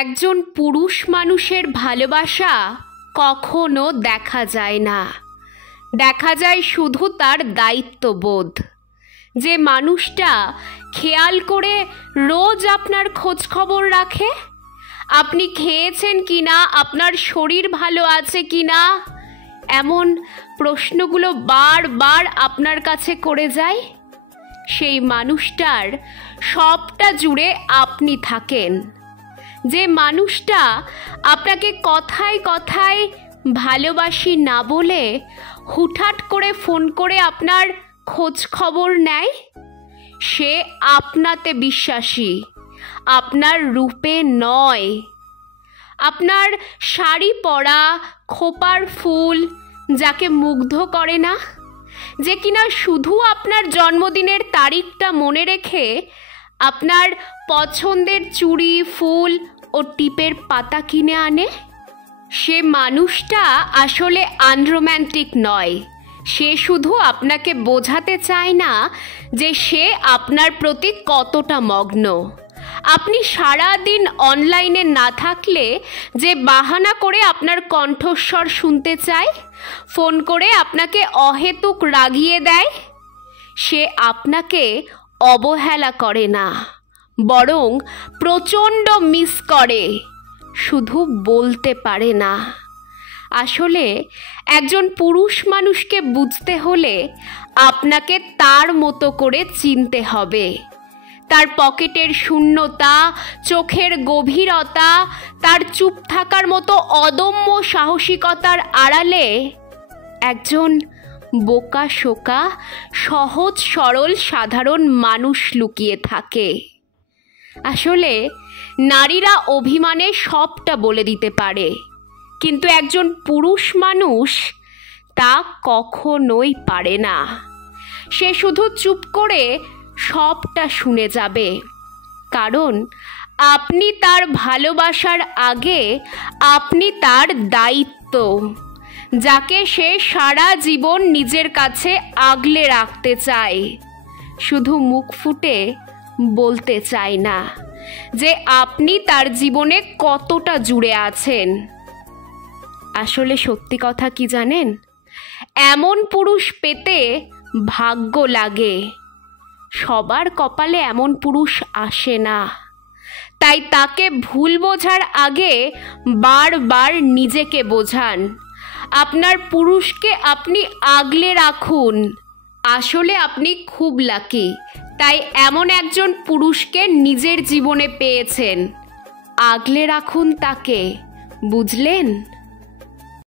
একজন পুরুষ মানুষের ভালোবাসা কখনো দেখা যায় না। দেখা যায় শুধু তার দায়িত্ববোধ। যে মানুষটা খেয়াল করে রোজ আপনার খোঁজ খবর রাখে, আপনি খেয়েছেন কিনা, আপনার শরীর ভালো আছে কিনা, এমন প্রশ্নগুলো বারবার আপনার কাছে করে যায়, সেই মানুষটার সবটা জুড়ে আপনি থাকেন। যে মানুষটা আপনাকে কথায় কথায় ভালোবাসি না বলে হুটহাট করে ফোন করে আপনার খোঁজ খবর নেয়, সে আপনাতে বিশ্বাসী, আপনার রূপে নয়। আপনার শাড়ি পরা, খোপার ফুল যাকে মুগ্ধ করে না, যে কিনা শুধু আপনার জন্মদিনের তারিখটা মনে রেখে আপনার পছন্দের চুড়ি, ফুল ও টিপের পাতা কিনে আনে, সে মানুষটা আসলে আনরোম্যান্টিক নয়। সে শুধু আপনাকে বোঝাতে চায় না যে সে আপনার প্রতি কতটা মগ্ন। আপনি সারা দিন অনলাইনে না থাকলে যে বাহানা করে আপনার কণ্ঠস্বর শুনতে চায়, ফোন করে আপনাকে অহেতুক রাগিয়ে দেয়, সে আপনাকে অবহেলা করে না, বরং প্রচণ্ড মিস করে, শুধু বলতে পারে না। আসলে একজন পুরুষ মানুষকে বুঝতে হলে আপনাকে তার মতো করে চিনতে হবে। তার পকেটের শূন্যতা, চোখের গভীরতা, তার চুপ থাকার মতো অদম্য সাহসিকতার আড়ালে একজন বোকা শোকা, সহজ সরল সাধারণ মানুষ লুকিয়ে থাকে। আসলে নারীরা অভিমানে সবটা বলে দিতে পারে, কিন্তু একজন পুরুষ মানুষ তা কখনোই পারে না। সে শুধু চুপ করে সবটা শুনে যাবে, কারণ আপনি তার ভালোবাসার আগে আপনি তার দায়িত্ব, যাকে সে সারা জীবন নিজের কাছে আগলে রাখতে চায়, শুধু মুখ ফুটে বলতে চায় না যে আপনি তার জীবনে কতটা জুড়ে আছেন। আসলে সত্যি কথা কি জানেন, এমন পুরুষ পেতে ভাগ্য লাগে। সবার কপালে এমন পুরুষ আসে না। তাই তাকে ভুল বোঝার আগে বারবার নিজেকে বোঝান। আপনার পুরুষকে আপনি আগলে রাখুন। আসলে আপনি খুব লাকি, তাই এমন একজন পুরুষকে নিজের জীবনে পেয়েছেন। আগলে রাখুন তাকে, বুঝলেন?